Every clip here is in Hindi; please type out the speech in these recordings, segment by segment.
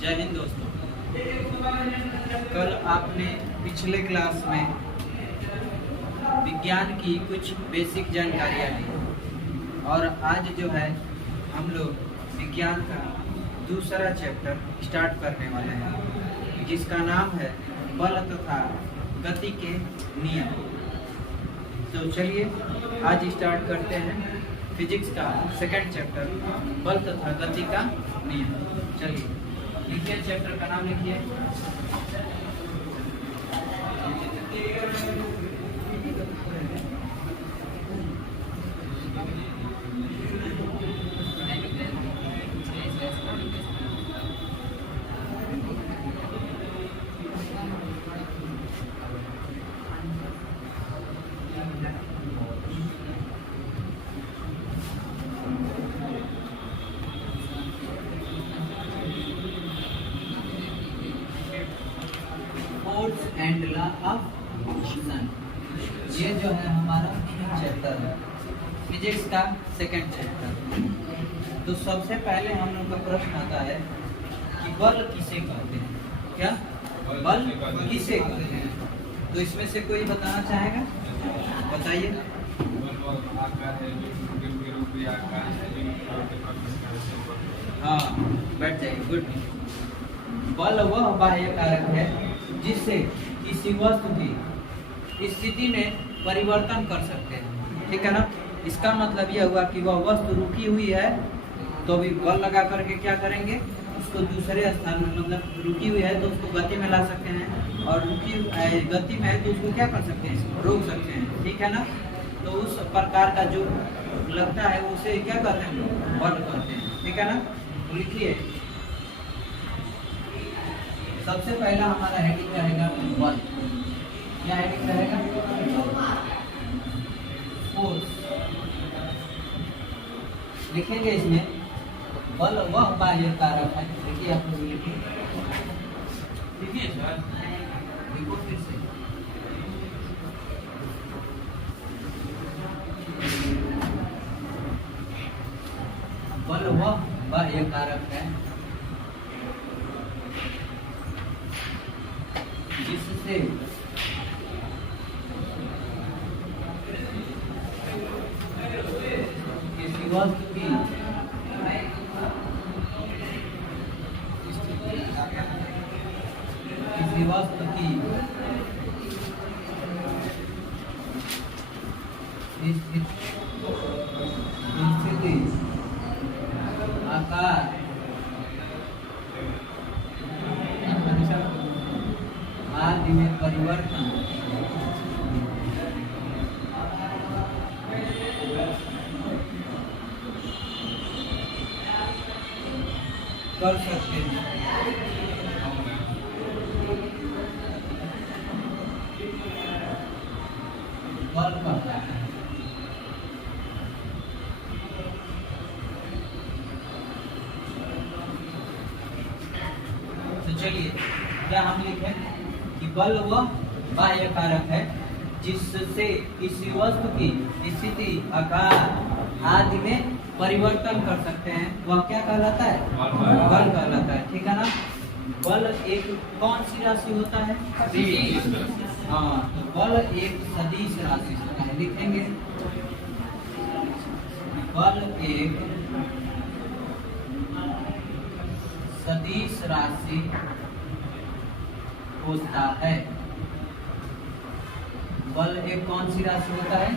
जय हिंद दोस्तों। कल आपने पिछले क्लास में विज्ञान की कुछ बेसिक जानकारियाँ ली और आज जो है हम लोग विज्ञान का दूसरा चैप्टर स्टार्ट करने वाले हैं जिसका नाम है बल तथा गति के नियम। तो चलिए आज स्टार्ट करते हैं फिजिक्स का सेकंड चैप्टर बल तथा गति का नियम। चलिए लिखिए, चैप्टर का नाम लिखिए। Force and law of motion, ये जो है हमारा चैप्टर है फिजिक्स का सेकंड चैप्टर। तो सबसे पहले हम लोग का प्रश्न आता है कि बल किसे कहते हैं? क्या बल किसे कहते हैं? तो इसमें से कोई बताना चाहेगा? बताइए। हाँ, बैठ जाइए। गुड। बल वह बाह्य कारक है जिससे किसी वस्तु की स्थिति में परिवर्तन कर सकते हैं। ठीक है ना? इसका मतलब यह हुआ कि वह वस्तु रुकी हुई है तो भी बल लगा करके क्या करेंगे, उसको दूसरे स्थान में, मतलब रुकी हुई है तो उसको गति में ला सकते हैं और रुकी गति में है तो उसको क्या कर सकते हैं, रोक सकते हैं। ठीक है ना? तो उस प्रकार का जो लगता है उसे क्या कहते हैं, बल कहते हैं। ठीक है ना? तो लिखिए, सबसे पहला हमारा हेडिंग रहेगा बल। क्या हेडिंग रहेगा? फोर्स। लिखेंगे इसमें बल वह बाह्य कारक है। देखिए आप लोग लिखिए सर, देखो फिर से। बल वह बाह्य कारक है जिससे किसी वस्तु की स्थिति, आकार, आदि में परिवर्तन कर सकते हैं। बल कहता है। तो चलिए क्या हम लिखें कि बल वह बाह्य कारक है जिससे किसी वस्तु की स्थिति, आकार आदि में परिवर्तन कर सकते हैं। वह क्या कहलाता है? बल कहलाता है। ठीक है ना? बल एक कौन सी राशि होता है? हाँ, तो बल एक सदिश राशि होता है। लिखेंगे बल एक सदिश राशि होता है। बल एक कौन सी राशि होता है?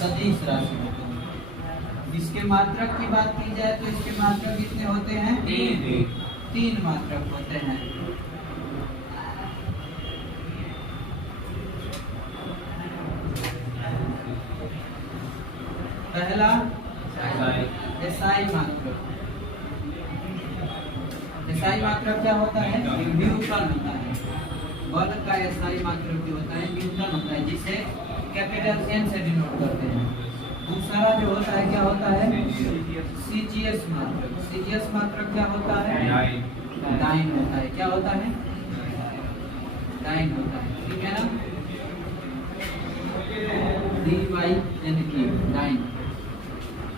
सदिश राशि होता है। इसके मात्रक की बात की जाए तो इसके मात्रक कितने होते हैं? तीन मात्रक होते हैं। पहला एसआई मात्रक। एसआई मात्रक क्या होता है? न्यूटन होता है। बल का एसआई मात्रक जो होता है न्यूटन होता है, जिसे कैपिटल एन से डिनोट करते हैं। दूसरा जो होता है क्या होता है? सीजीएस मात्रक। सीजीएस मात्रक क्या होता है? डाइन होता है। क्या होता है? डाइन होता है। ठीक है ना? dy/n³ dine.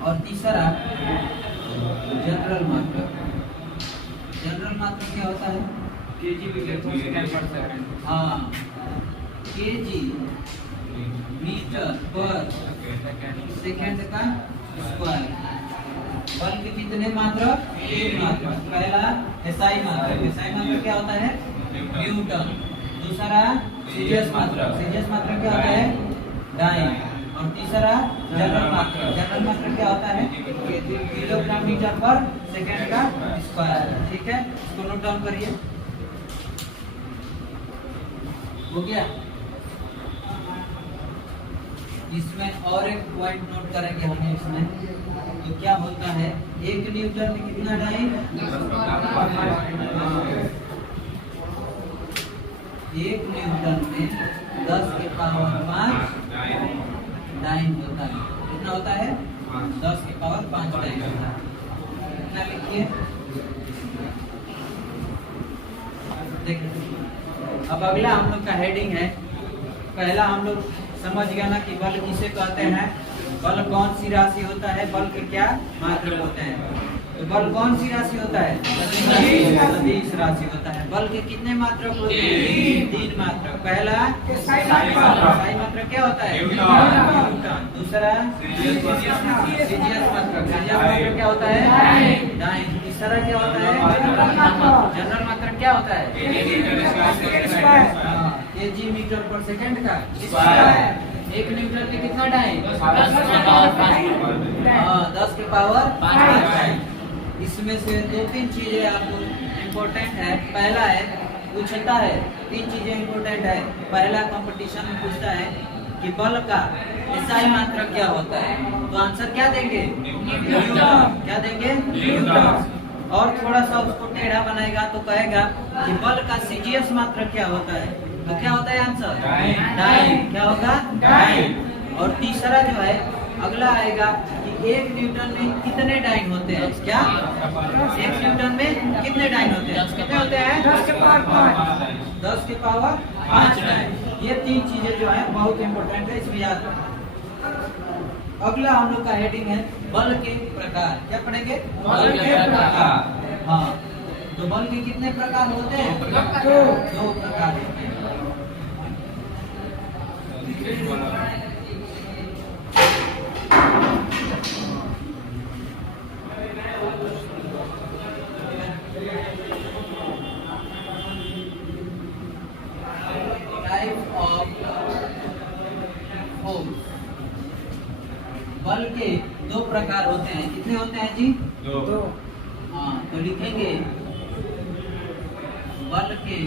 और तीसरा जनरल मात्रक। जनरल मात्रक क्या होता है? KG metre per second. हाँ, केजी मीटर पर सेकंड का स्क्वायर। बल के कितने मात्रक? 3 मात्रक। पहला एसआई मात्रक। एसआई मात्रक क्या होता है? न्यूटन। दूसरा सीजीएस मात्रक। सीजीएस मात्रक क्या होता है? डाइन। और तीसरा जनरल मात्रक। जनरल मात्रक क्या होता है? किलोग्राम मीटर पर सेकंड का स्क्वायर। ठीक है, इसको नोट डाउन करिए। हो गया? इसमें और एक पॉइंट नोट करेंगे हम इसमें, तो क्या होता है? 1 न्यूटन में कितना डाइन? 1 न्यूटन में 10 के पावर 5 डाइन होता है। कितना होता है? 10 के पावर 5 डाइन होता है। कितना लिखिए? देखिए, अब अगला हम लोग का हेडिंग है। पहला हम लोग समझ गया ना कि बल किसे कहते हैं, बल कौन सी राशि होता है, बल के क्या मात्रक होते हैं। तो बल कौन सी राशि होता है? सदिश राशि होता है। बल के कितने मात्रक होते हैं? 3 मात्रक। पहला स्थायी मात्रक क्या होता है? न्यूटन। दूसरा सीजीएस मात्रक। सीजीएस मात्रक क्या होता है? डाइन। तीसरा क्या होता है? जनरल मात्रक क्या होता है? केजी मीटर पर सेकंड का स्क्वायर। 1 न्यूटन में कितना डाइन? 10 के पावर 5 डाइन। इसमें से 2-3 चीजें आपको इम्पोर्टेंट है। पहला है, पूछता है 3 चीजें इम्पोर्टेंट है। पहला कंपटीशन में पूछता है कि बल का एसआई मात्रक क्या होता है, तो आंसर क्या देंगे? न्यूटन। क्या देंगे? न्यूटन। और थोड़ा सा उसको टेढ़ा बनाएगा तो कहेगा कि बल का सीजीएस मात्रक क्या होता है, तो क्या होता है आंसर? डाइन। क्या होगा? डाइन। और तीसरा जो है अगला आएगा कि 1 न्यूटन में कितने डाइन होते हैं? क्या 1 न्यूटन में कितने डाइन होते हैं? कितने होते हैं? 10 के पावर 5 डाइन। ये 3 चीजें जो है बहुत इंपॉर्टेंट है, इसमें याद रखना। अगला हम लोग का हेडिंग है बल के प्रकार। क्या पढ़ेंगे? बल के प्रकार। हाँ, तो बल के कितने प्रकार होते हैं? 2 प्रकार होते हैं। Type of force. बल के 2 प्रकार होते हैं। कितने होते हैं जी? 2। हाँ, तो लिखेंगे बल के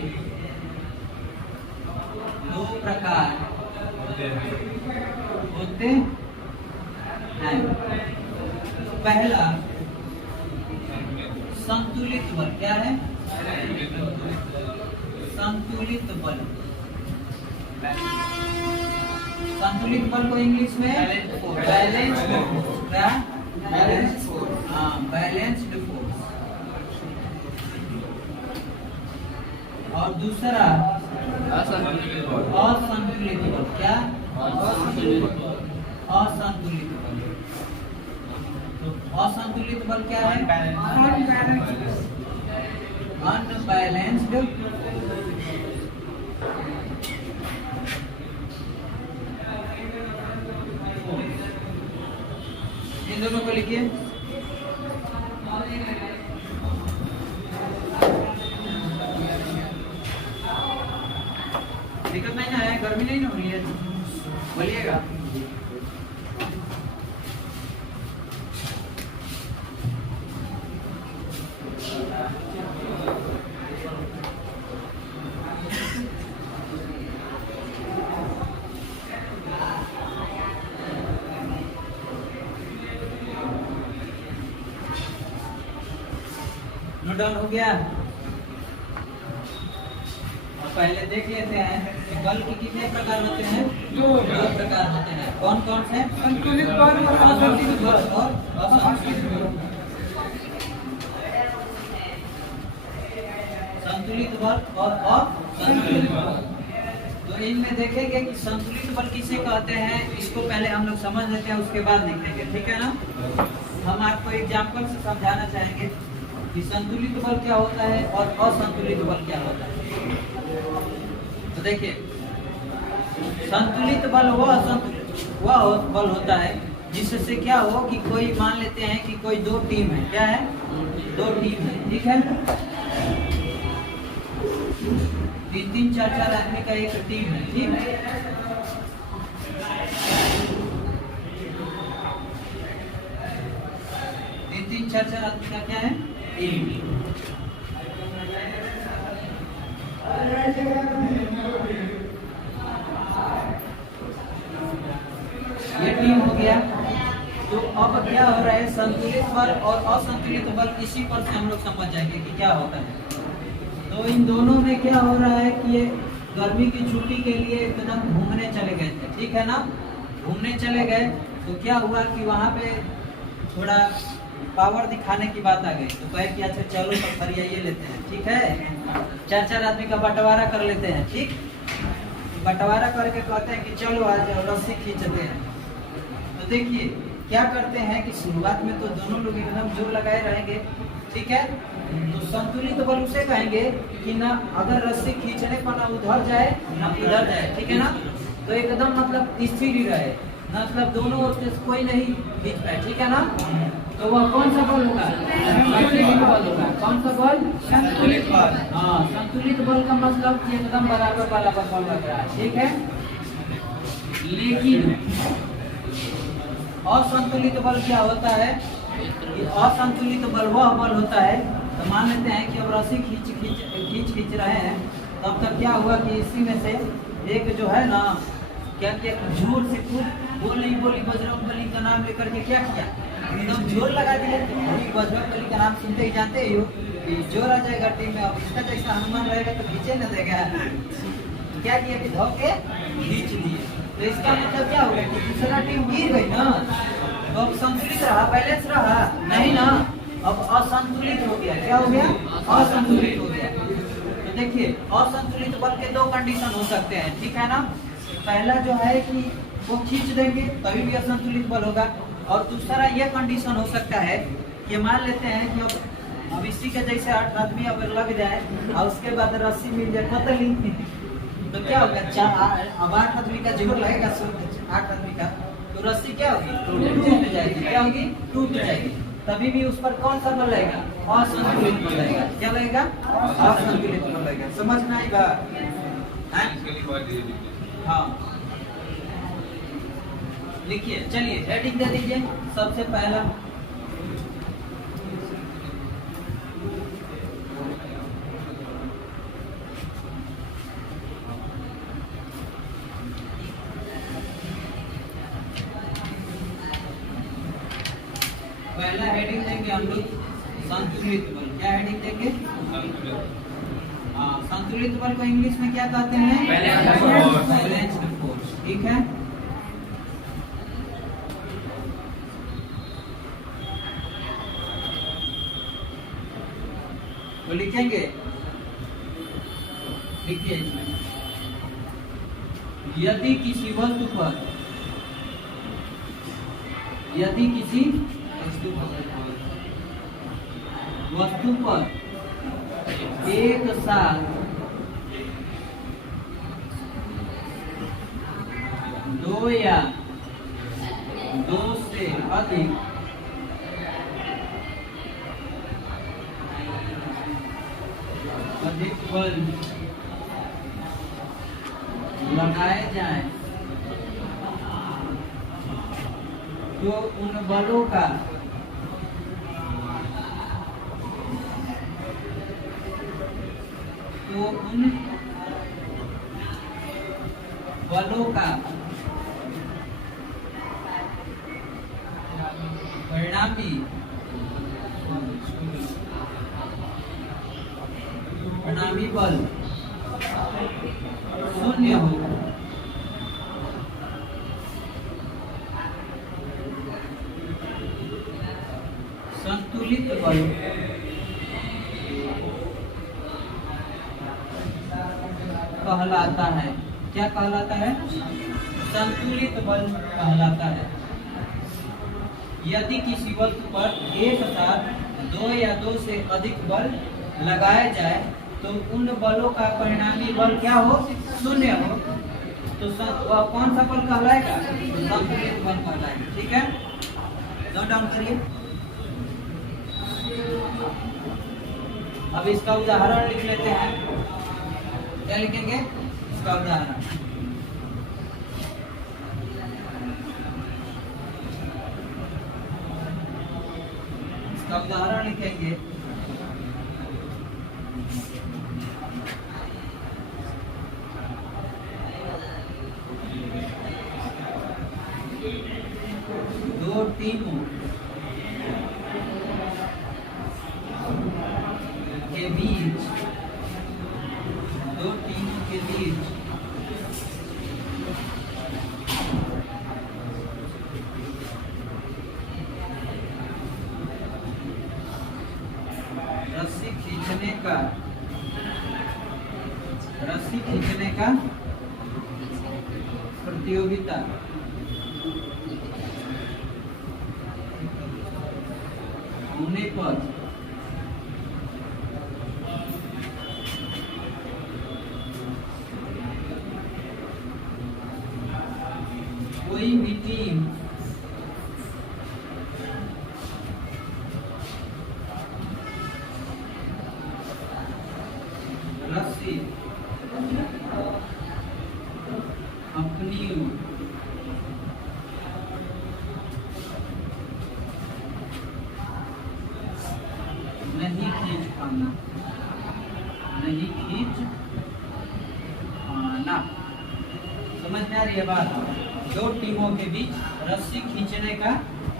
2 प्रकार होते हैं। पहला संतुलित बल। क्या है? संतुलित बल। संतुलित बल को इंग्लिश में बैलेंस्ड फोर्स। हाँ, बैलेंस्ड फोर्स। और दूसरा असंतुलित बल। क्या? असंतुलित बल। तो असंतुलित बल क्या है? अनबैलेंस्ड। इन दोनों को लिखिए। दिक्कत नहीं ना है? गर्मी नहीं ना हो रही है? बोलिएगा। नोट डाउन हो गया? और पहले देख लेते हैं कि बल के कितने प्रकार होते हैं? 2 प्रकार होते हैं। कौन कौन से? संतुलित बल और असंतुलित बल। संतुलित बल और असंतुलित बल। तो इनमें देखेंगे कि संतुलित बल किसे कहते हैं, इसको पहले हम लोग समझ लेते हैं, उसके बाद लिखेंगे। ठीक है ना? हम आपको एग्जाम्पल से समझाना चाहेंगे कि संतुलित बल क्या होता है और असंतुलित बल क्या होता है। तो देखिए, संतुलित बल वह बल होता है जिससे क्या हो कि कोई मान लेते हैं कि कोई दो टीम है, क्या है, दो टीम है, ठीक है, 3-3, 4-4 आदमी का एक टीम है, ठीक है। 3-3, 4-4 आदमी का क्या है, टीम। ये टीम हो गया। तो अब क्या हो रहा है, संतुलित बल और असंतुलित बल, इसी पर से हम लोग समझ जाएंगे कि क्या होता है। तो इन दोनों में क्या हो रहा है कि ये गर्मी की छुट्टी के लिए एकदम घूमने चले गए थे, ठीक है ना। घूमने चले गए तो क्या हुआ कि वहाँ पे थोड़ा पावर दिखाने की बात आ गई। तो कहे कि अच्छा चलो तो फरिया ये लेते हैं, ठीक है, 4-4 आदमी का बंटवारा कर लेते हैं, ठीक। बंटवारा करके कहते हैं कि चलो आज रस्सी खींचते हैं। तो देखिए क्या करते हैं कि शुरुआत में तो दोनों लोग एकदम जोर लगाए रहेंगे, ठीक है। तो संतुलित बल उसे कहेंगे कि ना अगर रस्सी खींचने पर ना उधर जाए ना उधर जाए, ठीक है ना। तो एकदम मतलब स्थिर ही रहे, मतलब दोनों ओर से कोई नहीं खींच पाए, ठीक है ना। तो वह कौन सा बल होगा, संतुलित बल होगा। कौन सा बल, संतुलित बल। हाँ, संतुलित बल का मतलब कि एकदम बराबर बराबर बल लग रहा है, ठीक है। लेकिन असंतुलित बल क्या होता है, असंतुलित बल वह बल होता है, तो मान लेते हैं कि अब रस्सी खींच रहे हैं, तब तक क्या हुआ कि इसी में से एक जो है ना क्या किया, जोर से खूब बोली बजरंगबली का नाम लेकर के क्या किया, एकदम जोर लगा दिया। अभी बजरंगबली का नाम सुनते ही जानते ही हो कि जोर आ जाएगा टीम में। अब इसका जैसा हनुमान रहेगा तो खींचे न देगा। क्या किया कि धो के खींच दिए। तो इसका मतलब क्या हो गया कि दूसरा टीम गिर गई ना, तो अब संतुलित रहा, बैलेंस रहा नहीं ना, अब असंतुलित हो गया। क्या हो गया, असंतुलित हो गया। तो देखिए असंतुलित बल के दो कंडीशन हो सकते हैं, ठीक है ना। पहला जो है कि वो खींच देंगे तभी भी असंतुलित बल होगा, और दूसरा ये कंडीशन हो सकता है कि मान लेते हैं कि अब इसी के जैसे 8 आदमी अगर लग जाए और उसके बाद रस्सी मिल जाए पतली, तो क्या होगा, अब 8 आदमी का जोर लगेगा, 8 आदमी का, तो रस्सी क्या होगी, टूट जाएगी। क्या होगी, टूट जाएगी। तभी भी उस पर कौन सा बल लगेगा, असंतुलित बल लगेगा। क्या लगेगा, असंतुलित बल लगेगा। समझना आएगा। हाँ, लिखिए, चलिए हेडिंग दे दीजिए। सबसे पहला हेडिंग देंगे हम लोग संतुलित बल। क्या हेडिंग देंगे, हाँ, संतुलित बल को इंग्लिश में क्या कहते हैं, बैलेंस्ड फोर्स, ठीक है। तो लिखेंगे, लिखिए इसमें, यदि किसी वस्तु पर एक साथ दो या दो से अधिक बल लगाए जाएं तो उन बलों का परिणामी बल शून्य हो। संतुलित बल कहलाता है। क्या कहलाता है, संतुलित बल कहलाता है। यदि किसी वस्तु पर एक साथ दो या दो से अधिक बल लगाए जाए तो उन बलों का परिणामी बल क्या हो? शून्य हो। तो वह कौन सा बल कहलाएगा? संतुलित बल कहलाएगा। ठीक है, नोट डाउन करिए। अब इसका उदाहरण लिख लेते हैं। क्या लिखेंगे? इसका उदाहरण। इसका उदाहरण लिखेंगे। दो टीमों के बीच रस्सी खींचने का प्रतियोगिता होने पर कोई भी टीम रस्सी अपनी नहीं खींच पाना समझ में आ रही है बात? दो टीमों के बीच रस्सी खींचने का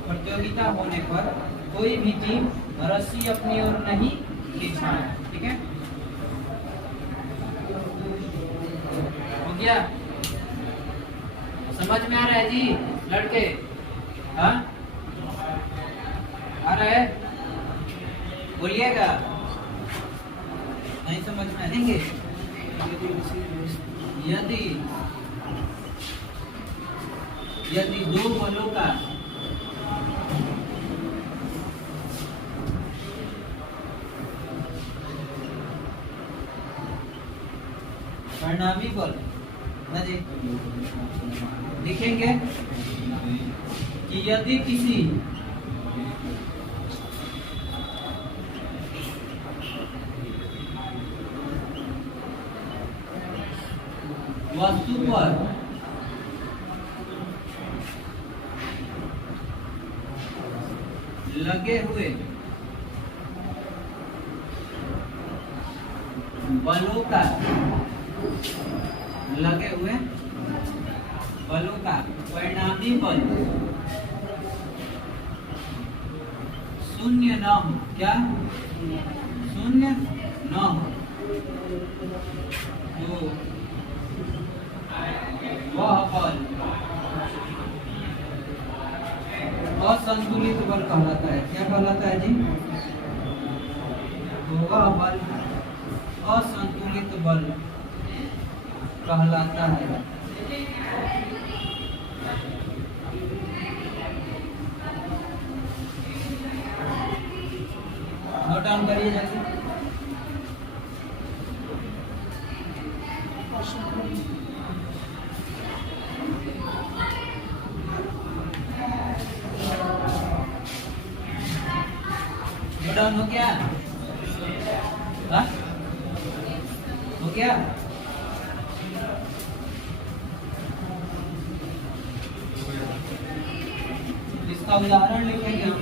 प्रतियोगिता होने पर कोई भी टीम रस्सी अपनी ओर नहीं खींच पाए। ठीक है, हो गया? समझ में आ रहा है जी लड़के? हाँ, आ रहा है? बोलिएगा। नहीं समझ में आएंगे? यदि दो बलों का परिणामी बल लिखेंगे कि यदि किसी वस्तु पर लगे हुए बलों का परिणामी बल शून्य न हो। क्या? शून्य न हो तो वह बल असंतुलित बल कहलाता है। क्या कहलाता है जी? तो वह बल असंतुलित बल कहलाता है। नोट डाउन करिए जल्दी। डाउन हो गया? हाँ? हो गया? इसका उदाहरण लिखेंगे हम।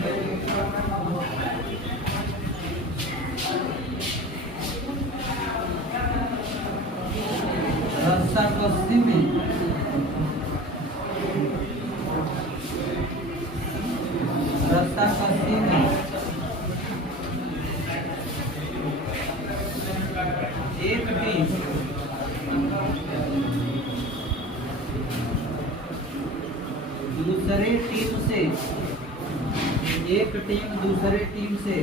रस्साकसी में एक टीम दूसरे टीम से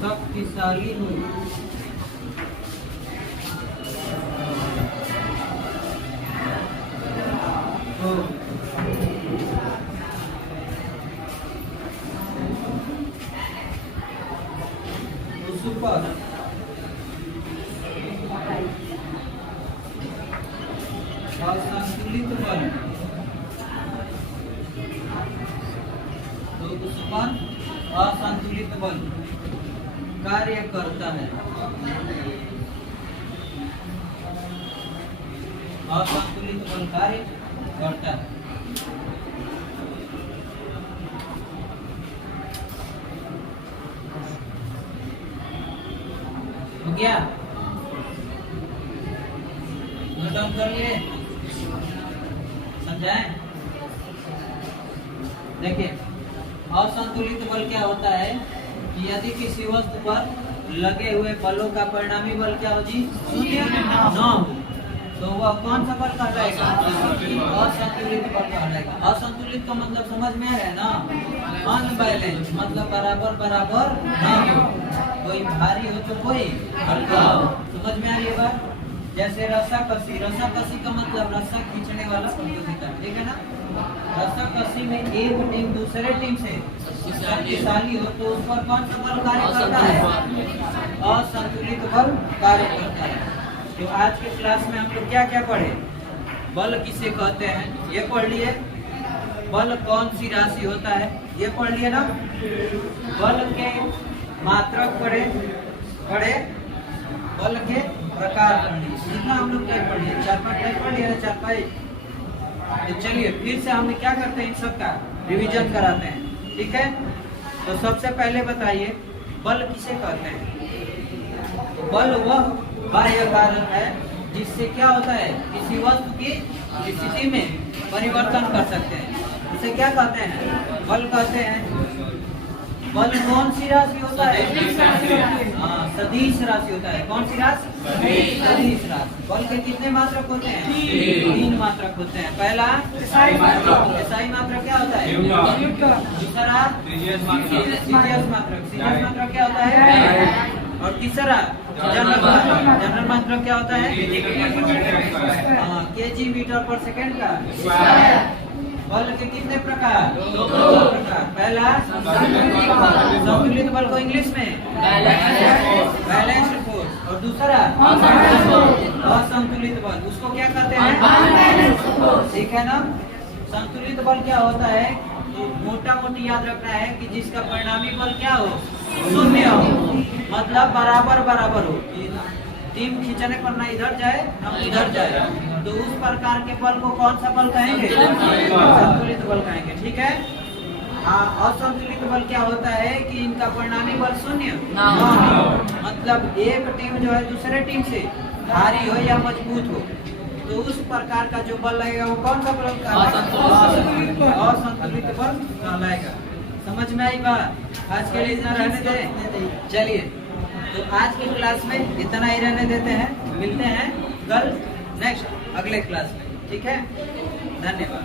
शक्तिशाली हो तो सुपर असंतुलित बल तो उस पर असंतुलित बल कार्य करता है। असंतुलित बल कार्य करता है। हो गया? नोट डाउन कर लिए? समझाएं? देखिए, असंतुलित बल क्या होता है कि यदि किसी वस्तु पर लगे हुए बलों का परिणामी बल क्या हो जी? शून्य न हो तो वह कौन सा बल कहलाएगा? असंतुलित बल कहलाएगा। असंतुलित का मतलब समझ में आ रहा है ना? अनबैलेंस मतलब बराबर बराबर ना हो, कोई भारी हो तो कोई हल्का हो। समझ में आ रही है बात? जैसे रस्साकसी, रस्साकसी का मतलब रस्सा खींचने वाला प्रतियोगिता, ठीक है ना? रस्साकसी में एक टीम दूसरे टीम से शक्तिशाली हो तो उस पर कौन सा बल कार्य करता है? असंतुलित बल कार्य करता है। तो आज के क्लास में हम लोग क्या क्या पढ़े? बल किसे कहते हैं ये पढ़ लिए। बल कौन सी राशि होता है ये पढ़ लिए ना। बल के मात्रक पढ़े, बल के प्रकार पढ़ लिए। जितना हम लोग क्या पढ़ लिए? 4-5 टाइप पढ़ लिए ना, 4-5। तो चलिए फिर से हम क्या करते हैं, इन सब का रिवीजन कराते हैं, ठीक है? तो सबसे पहले बताइए बल किसे कहते हैं? बल वह बाह्य कारण है जिससे क्या होता है, किसी वस्तु की स्थिति में परिवर्तन कर सकते हैं। इसे क्या कहते हैं? बल कहते हैं। बल कौन सी राशि होता है? हाँ, सदिश राशि होता है। कौन सी राशि? सदिश राशि। बल के कितने मात्रक होते हैं? 3 मात्रक होते हैं। पहला एसआई मात्रक क्या होता है? दूसरा सीजीएस मात्रक क्या होता है? और तीसरा जनरल मात्रक क्या होता है? केजी मीटर पर सेकेंड का। बल के कितने प्रकार? 2 प्रकार। पहला संतुलित बल को इंग्लिश में बैलेंस्ड फोर्स, और दूसरा असंतुलित बल, उसको क्या कहते हैं? ठीक है ना? संतुलित बल क्या होता है? तो मोटा मोटी याद रखना है कि जिसका परिणामी बल क्या हो? शून्य हो, मतलब बराबर बराबर हो। टीम खींचने पर ना इधर जाए ना उधर जाए, तो उस प्रकार के बल को कौन सा बल कहेंगे? संतुलित बल कहेंगे, ठीक है? असंतुलित बल क्या होता है कि इनका परिणामी बल शून्य ना हो, मतलब एक टीम जो है दूसरे टीम से भारी हो या मजबूत हो, तो उस प्रकार का जो बल लगेगा वो कौन सा बल कहलाएगा? असंतुलित बल कहलाएगा। समझ में आई बात? आज के लिए इतना रहने दें। चलिए, तो आज की क्लास में इतना ही रहने देते हैं। मिलते हैं कल नेक्स्ट अगले क्लास में, ठीक है? धन्यवाद।